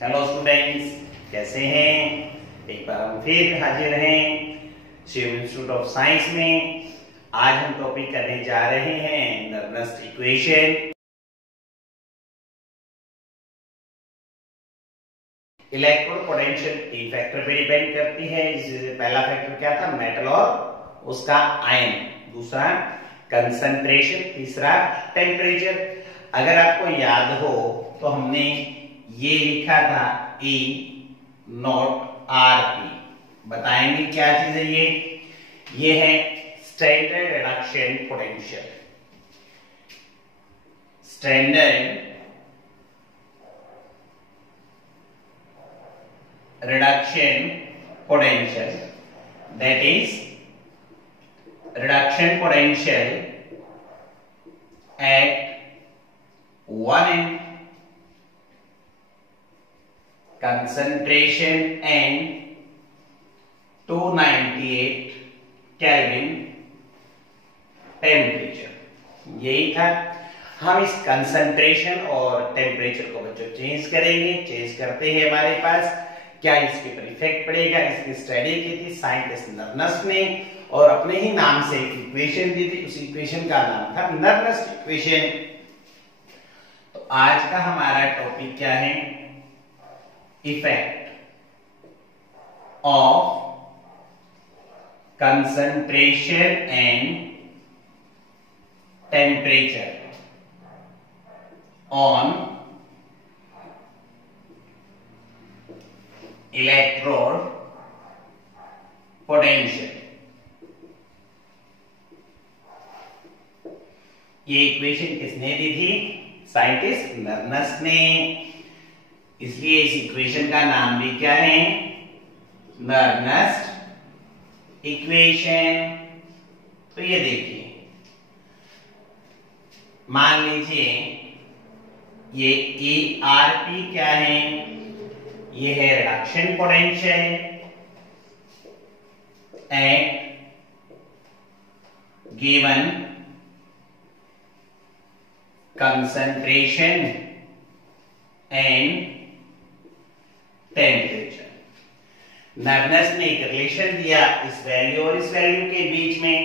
Hello students, कैसे हैं? एक बार हम फिर हाजिर हैं शिव इंस्टीट्यूट ऑफ साइंस में। आज हम टॉपिक करने जा रहे हैं नर्वस इक्वेशन। इलेक्ट्रोड पोटेंशियल तीन फैक्टर पे डिपेंड करती है। जिसमें पहला फैक्टर क्या था? मेटल और उसका आयन, दूसरा कंसंट्रेशन, तीसरा टेम्परेचर। अगर आपको याद हो तो हमने ये लिखा था E नॉट RP। बताएंगे क्या चीज है ये है standard reduction potential. Standard reduction potential, that is reduction potential at 1 end, concentration and 298 Kelvin temperature. यही था। हम इस कंसंट्रेशन और टेम्परेचर को बच्चों चेंज करेंगे। चेंज करते हैं हमारे पास क्या इसके पर इफेक्ट पड़ेगा। इसकी स्टडी की थी साइंटिस्ट नर्वस ने और अपने ही नाम से एक इक्वेशन दी थी। उस इक्वेशन का नाम था नर्वस इक्वेशन। तो आज का हमारा टॉपिक क्या है? Effect of concentration and temperature on electrode potential. ये इक्वेशन किसने दी थी? साइंटिस्ट नर्वस ने। इसलिए इस इक्वेशन का नाम भी क्या है? Nervous equation. तो ये देखिए, मान लीजिए ये ERP क्या है? ये है reduction potential at given concentration and temperature. Nervous ने एक रिलेशन दिया इस वैल्यू और इस वैल्यू के बीच में।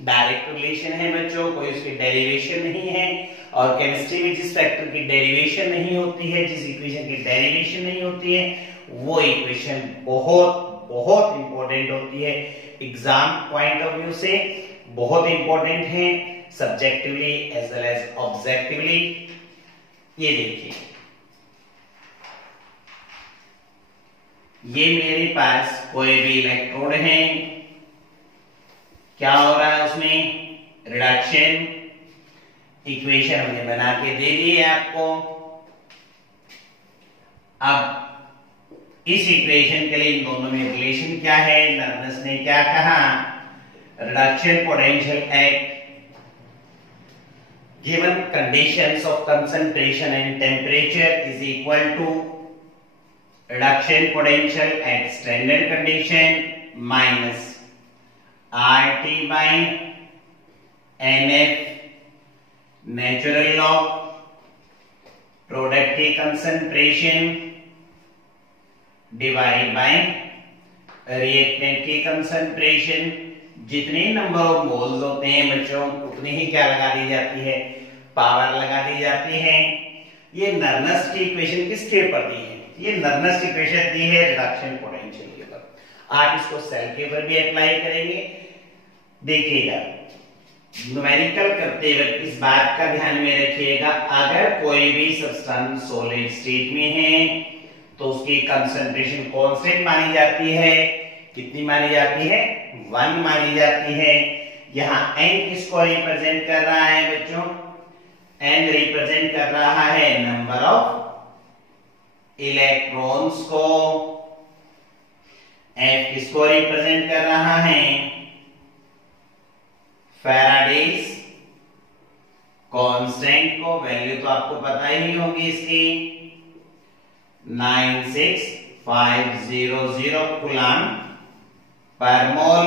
डायरेक्ट रिलेशन है बच्चों, कोई उसकी डेरिवेशन नहीं है। और केमिस्ट्री में जिस फैक्टर की डेरिवेशन नहीं होती है, जिस इक्वेशन की डेरिवेशन नहीं होती है, वो इक्वेशन बहुत बहुत इंपॉर्टेंट होती है। एग्जाम पॉइंट ऑफ व्यू से बहुत इंपॉर्टेंट है, subjectively as well as objectively. ये देखिए, ये मेरे पास कोई भी इलेक्ट्रोड है। क्या हो रहा है उसमें? रिडक्शन। इक्वेशन हमने बना के दे दी है आपको। अब इस इक्वेशन के लिए इन दोनों में रिलेशन क्या है? नर्वस ने क्या कहा? Reduction potential at given conditions of concentration and temperature is equal to reduction potential at standard condition minus RT by NF natural log product की कंसंट्रेशन डिवाइड बाय रिएक्टेंट की कंसंट्रेशन। जितने number of moles होते हैं बच्चों, उतनी ही क्या लगा दी जाती है? पावर लगा दी जाती है। ये नर्वस की इक्वेशन किसके ऊपर दी है? ये नर्वस की इक्वेशन दी है रिडक्शन पोटेंशियल के ऊपर। आप इसको सेल के ऊपर भी अप्लाई करेंगे। देखिएगा, न्यूमेरिकल करते वक्त इस बात का ध्यान में रखिएगा, अगर कोई भी सब्सटेंस सॉलिड स्टेट में है तो उसकी कंसंट्रेशन कांस्टेंट मानी जाती है। कितनी मानी जाती है? 1 मानी जाती है। यहां n किसको रिप्रेजेंट कर रहा है बच्चों? n रिप्रेजेंट कर रहा है नंबर ऑफ इलेक्ट्रॉन्स को। f किसको रिप्रेजेंट कर रहा है? फैराडेज कांस्टेंट को। वैल्यू तो आपको पता ही होगी इसकी, 96500 कूलम पर मोल।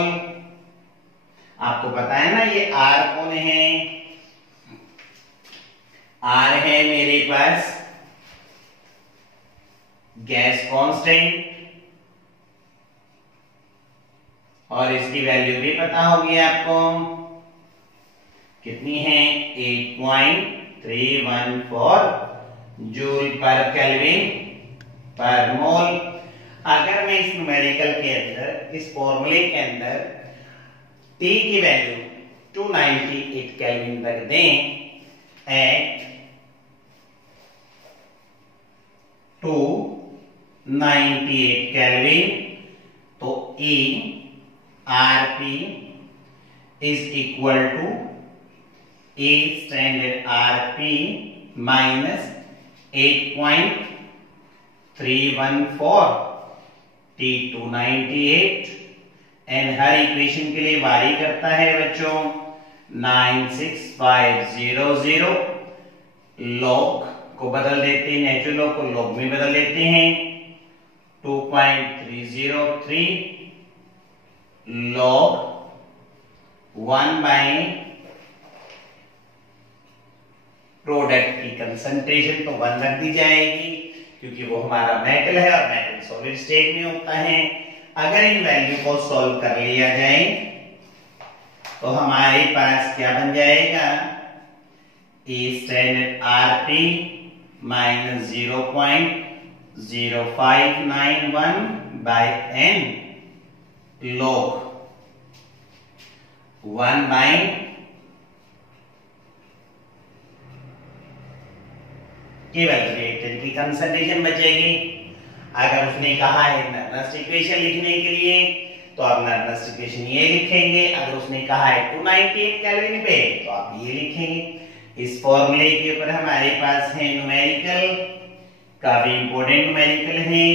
आपको पता है ना ये R कौन है? R है मेरे पास गैस कांस्टेंट, और इसकी वैल्यू भी पता होगी आपको, कितनी है 8.314 जूल पर केल्विन पर मोल। अगर मैं इस न्यूमेरिकल के अंदर, इस फॉर्मूले के अंदर T की वैल्यू 298 केल्विन रख दें एट 298 केल्विन, तो E Rp is equal to A standard Rp minus 8.314 T298, and her equation के लिए वारी करता है बच्चों 96500। लॉग को बदल देते हैं, नेचुरल लॉग को लॉग में बदल देते हैं, 2.303 log 1 बाय प्रोडक्ट की कंसंट्रेशन, तो 1 रख दी जाएगी क्योंकि वो हमारा मेटल है और मेटल सॉलिड स्टेट में होता है। अगर इन वैल्यू को सॉल्व कर लिया जाए तो हमारे पास क्या बन जाएगा, E standard RP minus 0.0591 by n log 1 by केवल रिएक्टेंट की कंसंट्रेशन बचेगी। अगर उसने कहा है नर्नस्ट इक्वेशन लिखने के लिए तो आप नर्नस्ट इक्वेशन ये लिखेंगे, अगर उसने कहा है 298 केल्विन पे तो आप ये लिखेंगे। इस फॉर्मूले के ऊपर हमारे पास है न्यूमेरिकल, काफी इंपॉर्टेंट न्यूमेरिकल है।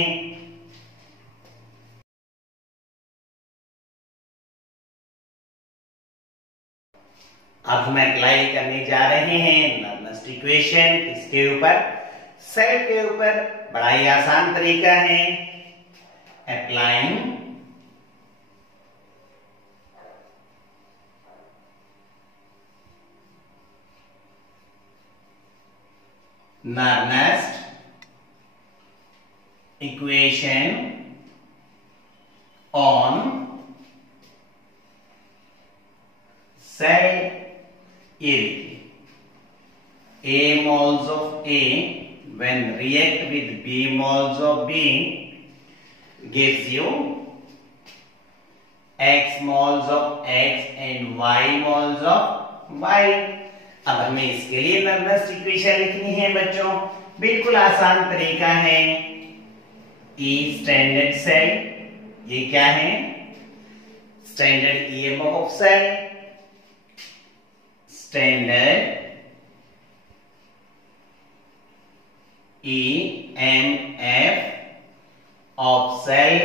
अब हम अप्लाई करने जा रहे हैं नर्नस्ट इक्वेशन इसके ऊपर, सेल के ऊपर। बड़ा ही आसान तरीका है, applying Nernst equation on cell A. A moles of A when react with B moles of B gives you X moles of X and Y moles of Y. अब हमें इसके लिए नर्नस्ट इक्वेशन लिखनी है बच्चों, बिल्कुल आसान तरीका है। E स्टैंडर्ड सेल, ये क्या है, standard EMF of cell, standard EMF of cell.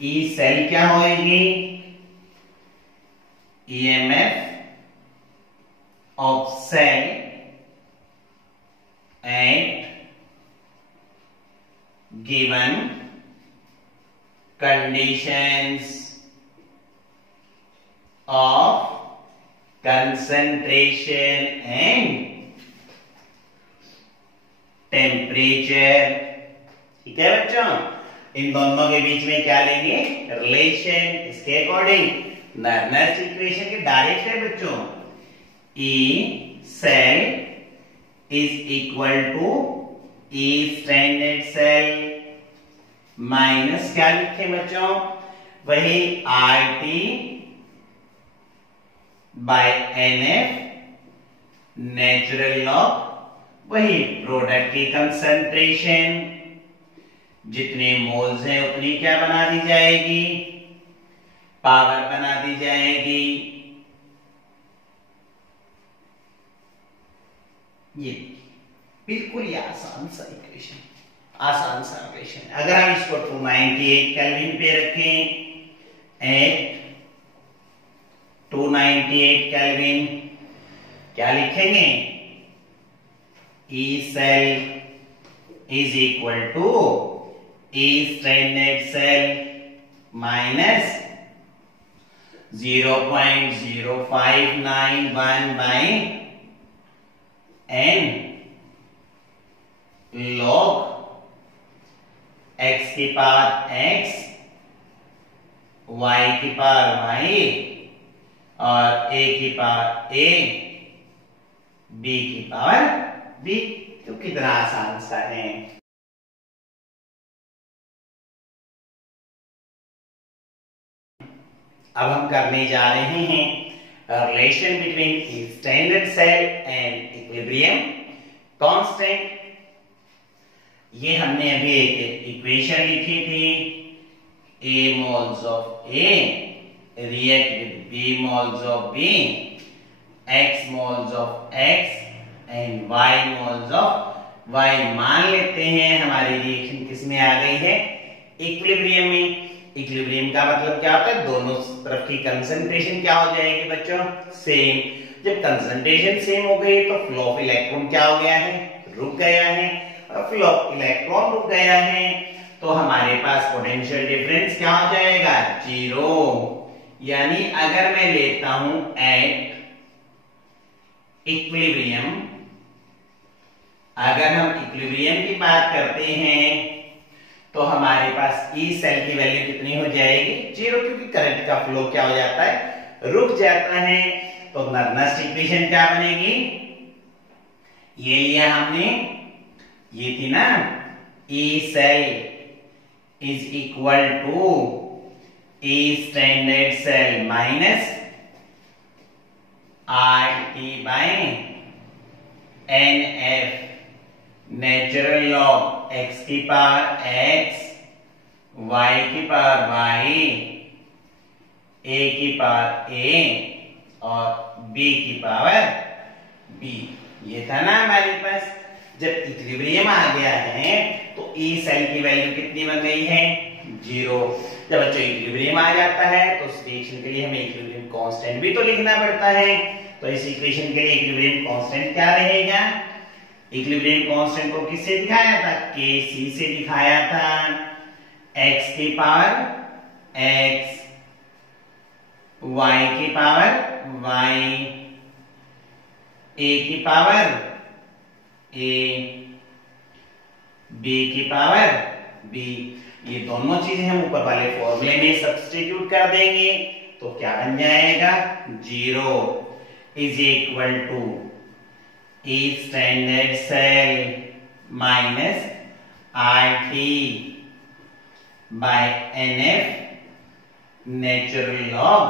E cell क्या होगी, EMF of cell at given conditions of concentration and temperature। ठीक है बच्चों, इन दोनों के बीच में क्या लेंगे, रिलेशन। इसके अकॉर्डिंग नर्नस्ट इक्वेशन के डायरेक्ट है बच्चों, E cell is equal to E standard cell minus क्या लिखे बच्चों, वही RT by NF natural log, वही प्रोडक्ट की कंसंट्रेशन, जितने मोल्स हैं उतनी क्या बना दी जाएगी, पावर बना दी जाएगी। ये बिल्कुल ही आसान सा इक्वेशन, आसान सा इक्वेशन। अगर हम इसको 298 केल्विन पे रखें, एट 298 केल्विन क्या लिखेंगे, E cell is equal to E standard cell minus 0.0591 by N log x की पावर x, y की पावर y और a की पावर a, b की पावर b। तो कितना आसान सा है। अब हम करने जा रहे हैं relation between standard cell and equilibrium constant. ये हमने अभी एक इक्वेशन लिखी थी, A moles of A react with B moles of B, X moles of X and Y moles of Y। मान लेते हैं हमारी रिएक्शन किसमें आ गई है, इक्विलिब्रियम में। इक्विलिब्रियम का मतलब क्या होता है, दोनों तरफ की कंसंट्रेशन क्या हो जाएगी बच्चों, सेम। जब कंसंट्रेशन सेम हो गई तो फ्लो ऑफ इलेक्ट्रॉन क्या हो गया है, रुक गया है। और फ्लो ऑफ इलेक्ट्रॉन रुक गया है तो हमारे पास पोटेंशियल डिफरेंस क्या हो जाएगा, जीरो। यानी अगर मैं लेता हूं एट इक्विलिब्रियम, अगर हम इक्विलिब्रियम की बात करते हैं तो हमारे पास ई सेल की वैल्यू कितनी हो जाएगी, जीरो, क्योंकि करंट का फ्लो क्या हो जाता है, रुक जाता है। तो नर्नस्ट इक्वेशन क्या बनेगी, ये लिया हमने, ये थी ना, E cell is equal to E standard cell minus RT by NF natural log x की पावर x, y की पावर y, a की पावर a और b की पावर b। ये था ना हमारे पास। जब इक्विलिब्रियम आ गया है तो ई सेल की वैल्यू कितनी बन गई है, जीरो। जब बच्चों इक्विलिब्रियम आ जाता है तो इस इक्वेशन के लिए हमें इक्विलिब्रियम कांस्टेंट भी तो लिखना पड़ता है। तो इस इक्वेशन के लिए इक्विलिब्रियम कांस्टेंट क्या रहेगा, इक्विलिब्रियम कांस्टेंट को किससे दिखाया था, के सी से दिखाया था। x की पावर x, y की पावर y, a की पावर a, b की पावर b। ये दोनों चीजें हम ऊपर वाले फॉर्मूले में सब्स्टिट्यूट कर देंगे तो क्या बन जाएगा, zero is equal to E standard cell minus RT by NF natural log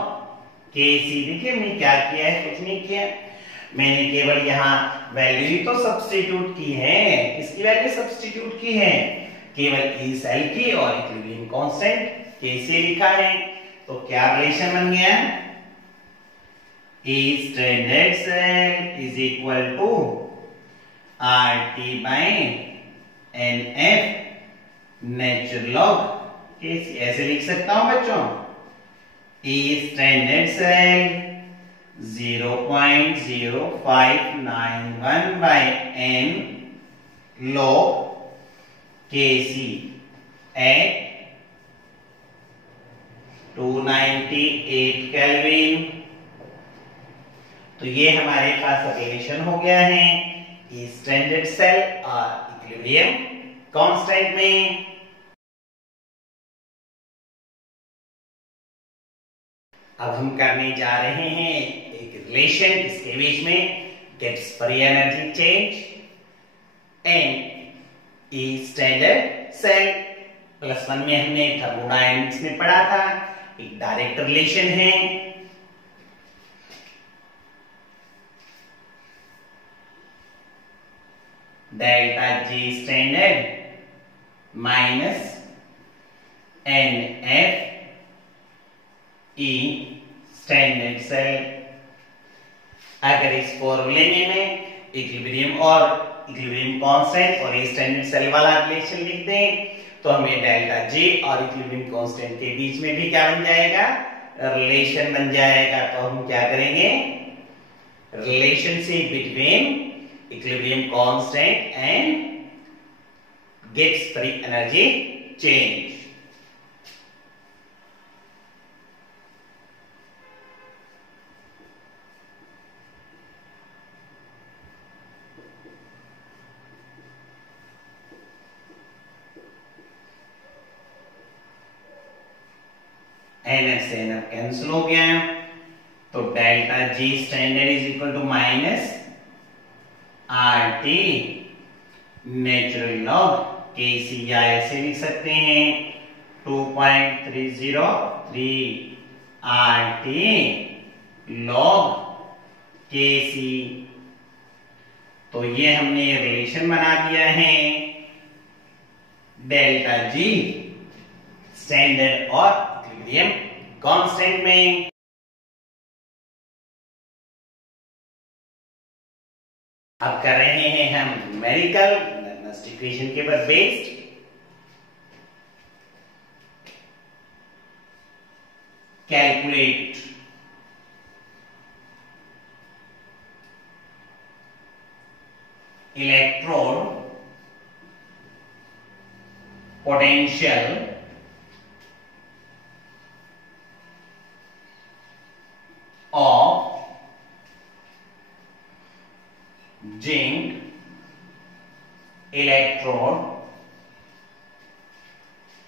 KC। देखिए हमने क्या किया है, कुछ नहीं किया, मैंने केवल यहाँ वैल्यू ही तो सब्स्टिट्यूट की है। किसकी वैल्यू सब्स्टिट्यूट की है, केवल ई सेल की, और इक्विलिब्रियम कांस्टेंट कैसे लिखा है। तो क्या रिलेशन बन गया, E standard cell is equal to RT by NF natural log कैसे, ऐसे लिख सकता हूं बच्चों, E standard cell 0.0591 by n log Kc at 298 Kelvin. तो ये हमारे पास रिलेशन हो गया है स्टैंडर्ड सेल और इक्विलिब्रियम कांस्टेंट में। अब हम करने जा रहे हैं एक रिलेशन, इसके बीच में गेट्स free energy change and E standard cell. +1 में हमने थर्मोडायनेमिक्स में पढ़ा था, एक डायरेक्ट रिलेशन है। Delta G standard minus NF E standard cell. अगर इस फॉर्मूले में मैं इक्विलिब्रियम और इक्विलिब्रियम कांस्टेंट और स्टैंडर्ड सेल वाला रिलेशन लिख दें तो हमें डेल्टा जी और इक्विलिब्रियम कांस्टेंट के बीच में भी क्या बन जाएगा, रिलेशन बन जाएगा। तो हम क्या करेंगे, relationship between equilibrium constant and Gibbs free energy change. से एन कैंसिल हो गया, तो delta G standard is equal to minus R T natural log K C, या ऐसे लिख सकते हैं 2.303 आर टी लॉग के सी। तो ये हमने रिलेशन बना दिया है डेल्टा जी स्टैंडर्ड और इक्विलिब्रियम कांस्टेंट में। अब कर रहे हैं हम न्यूमेरिकल लाप्लास इक्वेशन के ऊपर based. Calculate electrode potential of zinc electrode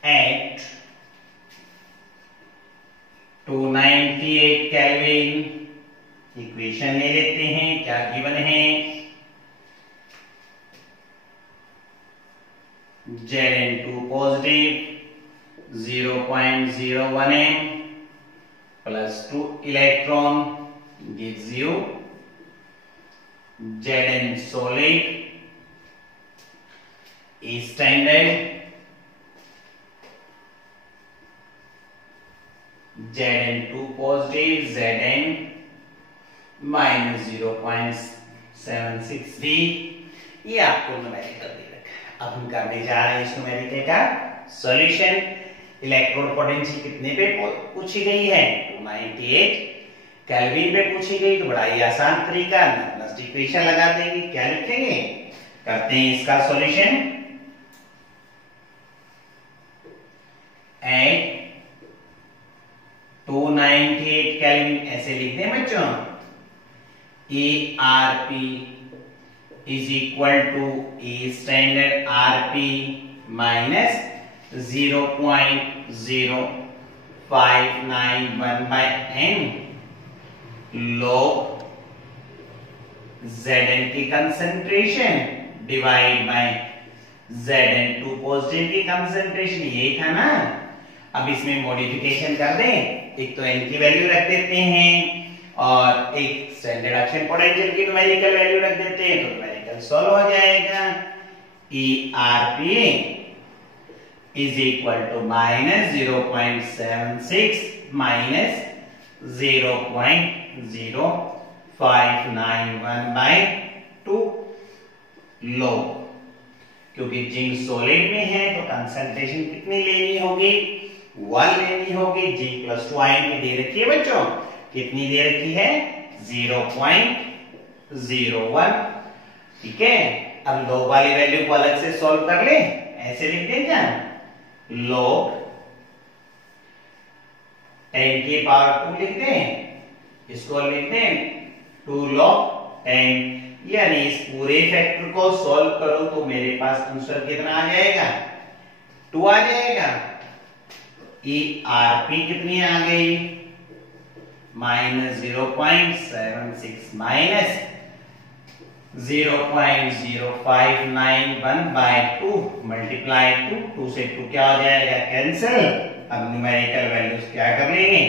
at 298 kelvin. Equation ले लेते हैं, क्या गिवन है, Zn2 positive 0.01 m plus 2 electron gives you Zn solid is standard, Zn2 positive Zn minus 0.76 d। ये आपको न्यूमेरिकल दे रखा। अब हम करने जा रहे हैं इस न्यूमेरिकल का सॉल्यूशन। इलेक्ट्रोड पोटेंशियल कितने पे पूछी गई है, 298 केल्विन पे पूछी गई, तो बड़ा ही आसान तरीका, लाप्लास इक्वेशन लगा देंगे। क्या लिखेंगे, करते हैं इसका सॉल्यूशन। एट 298 केल्विन ऐसे लिखते हैं बच्चों, E R P is equal to E standard R P minus 0.0591 by n log Zn की concentration divide by Zn2 positive की कंसंट्रेशन, यही था ना। अब इसमें मॉडिफिकेशन कर दें, एक तो n की वैल्यू रख देते हैं और एक स्टैंडर्ड एक्शन पोटेंशियल की न्यूमेरिकल वैल्यू रख देते हैं, तो न्यूमेरिकल सॉल्व हो जाएगा। ERP is equal to minus 0.76 minus 0.0591 by 2 log, क्योंकि जिंक सॉलिड में है तो कंसंट्रेशन कितनी लेनी होगी, 1 लेनी होगी। जिंक प्लस 2 आयन की दे रखी है बच्चों, कितनी दे रखी है, 0.01। ठीक है, अब log वाली वैल्यू को अलग से सॉल्व कर ले, ऐसे लिख दें क्या, log 10 की पावर 2 लिख दें, इसको लिख दें 2 log 10, यानी इस पूरे फैक्टर को सॉल्व करो तो मेरे पास आंसर कितना आ जाएगा, 2 आ जाएगा। ERP कितनी आ गई, माइनस 0.76 माइनस 0.0591 by 2 मल्टीप्लाई 2 से 2 क्या हो जाएगा, कैंसिल। अब न्यूमेरिकल वैल्यूज क्या कर लेंगे,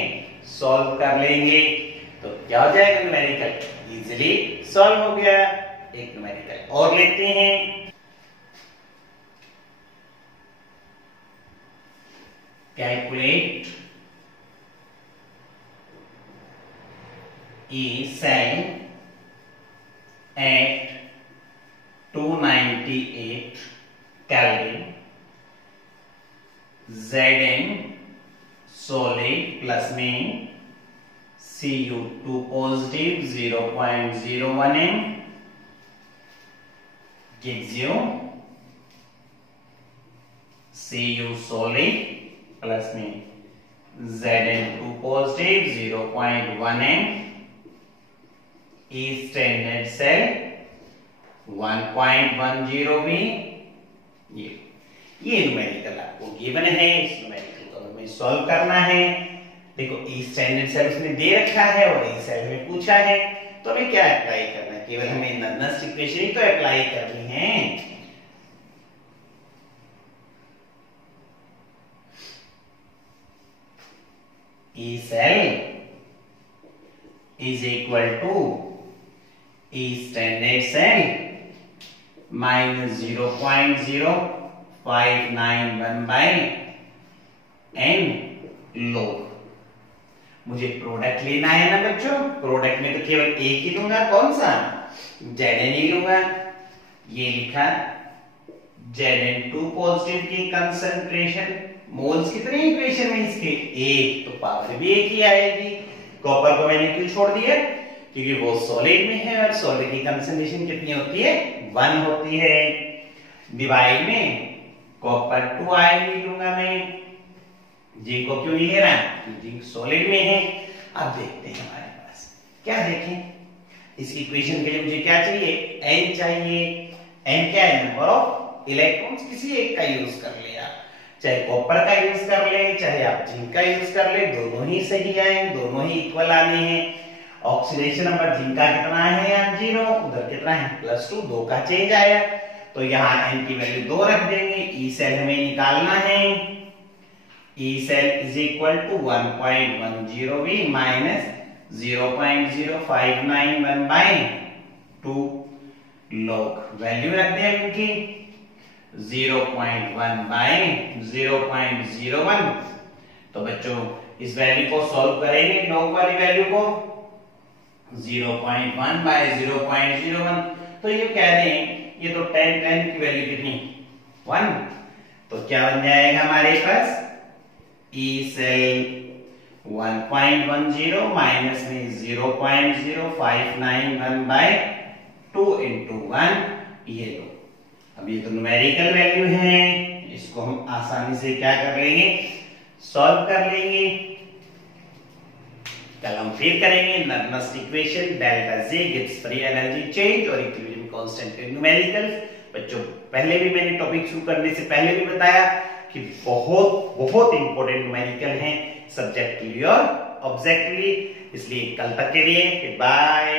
सॉल्व कर लेंगे, तो क्या हो जाएगा, न्यूमेरिकल इजीली सॉल्व हो गया। एक न्यूमेरिकल और लेते हैं, calculate E cell at 298 Kelvin, Zn solid plus में Cu2 positive 0.01 m gives you Cu solid plus में Zn2 positive 0.1 m is standard cell 1.10 भी। ये न्यूमेरिकल आपको गिवन है, इस न्यूमेरिकल को हमें सॉल्व करना है। देखो ई स्टैंडर्ड सेल उसने दे रखा है और ई सेल में पूछा है, तो हमें क्या अप्लाई करना है, केवल हमें नर्नस्ट इक्वेशन ही तो अप्लाई करनी है। E cell is equal to E standard cell minus 0.0591 by N log. मुझे प्रोडक्ट लेना है ना बच्चों, प्रोडक्ट में तो केवल एक ही लूंगा, कौन सा, Zn ही लूंगा। ये लिखा Zn2 पॉजिटिव की कंसंट्रेशन, मोल्स कितने इक्वेशन में इसके, एक, तो पावर भी एक ही आएगी। कॉपर को मैंने क्यों छोड़ दिया, क्योंकि वो सॉलिड में है और सॉलिड की कंसंट्रेशन कितनी होती है, 1 होती है। डिवाइड में कॉपर 2 आयन लूंगा मैं, जिंक को क्यों नहीं ले रहा, जिंक सॉलिड में है। अब देखते हैं हमारे पास क्या देखें, इस इक्वेशन के लिए मुझे क्या चाहिए, n चाहिए। n क्या है, नंबर ऑफ इलेक्ट्रॉन्स, किसी एक का यूज कर ले आप, चाहे कॉपर का यूज कर ले, चाहे आप जिंक का यूज कर ले, दोनों ही सही आए, दोनों ही इक्वल आने हैं। ऑक्सीडेशन नंबर जिंक का कितना है, यहाँ 0, उधर कितना है +2, 2 का चेंज आया, तो यहाँ n की वैल्यू 2 रख देंगे। ई सेल हमें निकालना है, E cell is equal to 1.10v minus 0.0591 by 2 log, value रख दें इनकी 0.1 बाई 0.01। तो बच्चों इस वैल्यू को सॉल्व करेंगे, लॉग वाली वैल्यू को 0.1 बाई 0.01, तो ये कह दें ये तो 10 की वैल्यू कितनी 1, तो क्या बन जाएगा हमारे पास, ई सेल 1.10 माइनस में 0.0591 बाई 2 इंटू 1, ये लो। अब ये तो न्यूमेरिकल वैल्यू है, इसको हम आसानी से क्या कर लेंगे, सॉल्व कर लेंगे। कल हम फिर करेंगे Nernst equation, delta J gives free energy change और इक्विलिब्रियम कांस्टेंट के न्यूमेरिकल। बच्चों पहले भी मैंने टॉपिक शुरू करने से पहले भी बताया कि बहुत बहुत इंपॉर्टेंट न्यूमेरिकल हैं सब्जेक्टिवली और ऑब्जेक्टिवली, इसलिए कल तक के लिए बाय।